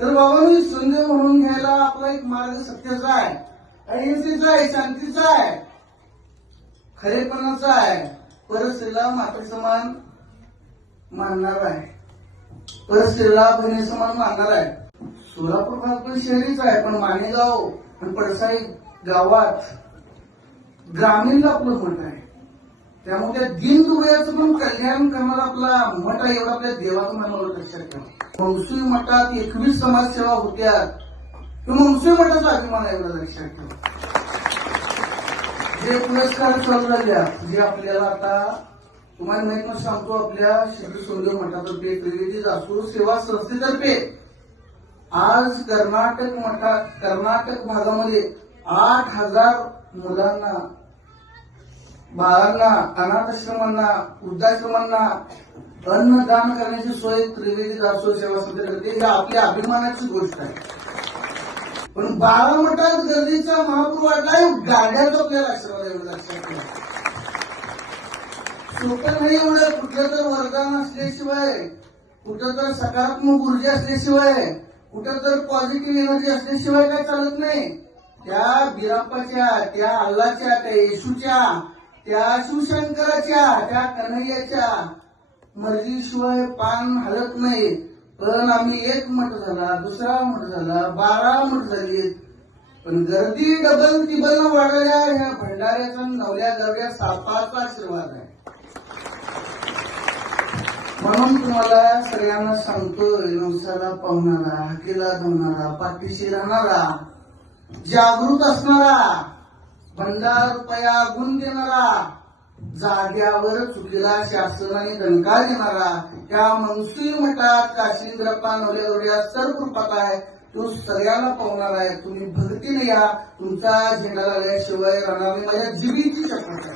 तर बाबांनी संधी म्हणून घ्यायला आपला एक मार्ग सत्याचा आहे. अहिंसेचा आहे शांतीचा आहे. खरेपणाचा आहे. परस्त्रीला मात्र समान मानणार आहे. परस्त्रीला बहिणी समान मानणार आहे. सोलापूर भाग पण शहरीच आहे पण मानेगाव आणि पडसाई गावात ग्रामीणला आपलं मठ आहे? त्यामुळे त्या दीन दुबळ्याचं पण कल्याण करणारा आपला मठ आहे एवढा आपल्या देवाचं मला लक्षात ठेवा मंगसुई मठात एकवीस समाजसेवा होत्या. तो मंगसुई मठाचा अभिमान आहे एवढा लक्षात ठेवा. जे पुरस्कार चालू झाल्या जे आपल्याला आता तुम्हाला माहीत नसतं सांगतो आपल्या श्री सुंदर मठातर्फे त्रिवेदी जासूर सेवा संस्थेतर्फे आज कर्नाटक मठात कर्नाटक भागामध्ये आठ हजार मुलांना बाळांना अनाथाश्रमांना वृद्धाश्रमांना अन्नदान करण्याची सोय त्रिवेदी दासो सेवा समिती करते ही आपल्या अभिमानाची गोष्ट आहे. पण बारा मठात गर्दीचा महापूर वाटला गाड्याचा आपल्याला आशीर्वाद एवढं लक्षात ठेवा. सोपं नाही एवढं कुठलं तर वरदान असल्याशिवाय कुठं तर सकारात्मक ऊर्जा असल्याशिवाय कुठं तर पॉझिटिव्ह एनर्जी असल्याशिवाय काय चालत नाही. त्या बिरापाच्या त्या अल्लाच्या त्या येशूच्या त्या शिवशंकराच्या त्या कन्हैयाच्या मर्जीशिवाय पान हलत नाही. पण आम्ही एक मठ झाला दुसरा मठ झाला बारा मठ झाली पण गर्दी डबल टिबल वाढल्या ह्या भंडाऱ्याचा नवल्या गवल्या सापाचा आशीर्वाद आहे. म्हणून तुम्हाला सगळ्यांना सांगतोय नवसाला पाहुणारा हकीला धावणारा पाठीशी राहणारा जागृत असणारा पंधरा रुपया गुण देणारा जाग्यावर चुकीला शासनाने आणि दणका देणारा त्या मनसुई मठात काशिंद्रप्पा नवल्या सर्व कृपात आहे तो सगळ्याला पावणार आहे. तुम्ही भक्तीने या तुमचा झेंडा लागल्याशिवाय राहणार माझ्या जीवितची शपथ आहे.